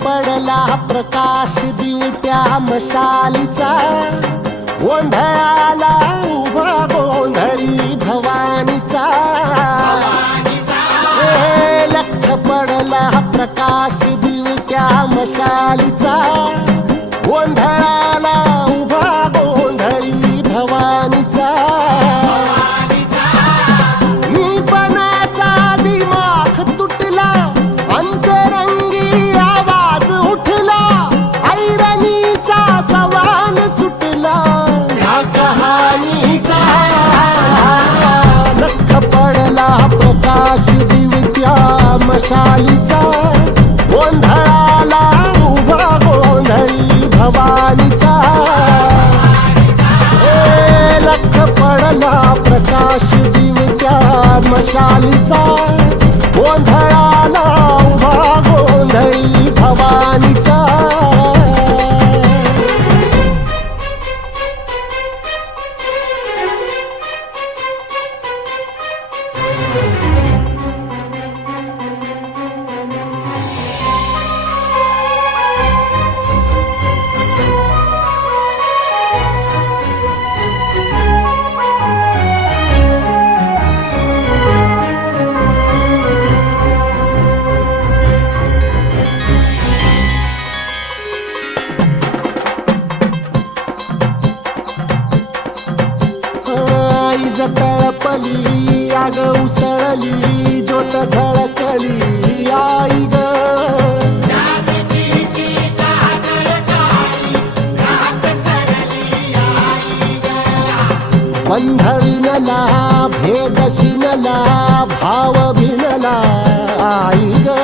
पडला प्रकाश दिवट्या मशालीचा, गोंधळाला उभा गोंधळी भवानीचा. लख पडला प्रकाश दिवट्या मशालीचा, गोंधळाला उभा गोंधळी भवानीचा. निपणाचा दिमाग तुटला, अंतरंगी आवाज उठला, ऐरणीचा सवाल सुटला ह्या कहाणीचा. लख पडला प्रकाश दिवट्या मशालीचा, गोंधळाला उभा गोंधळी भवानीचा. लख पडला प्रकाश दिवट्या मशालीचा, गोंधळाला उभा गोंधळी भवानीचा. तळपली आग उसळली, ज्योत झळकली आई ग. बंध विणला भेद शिनला, भाव भिनला आई ग.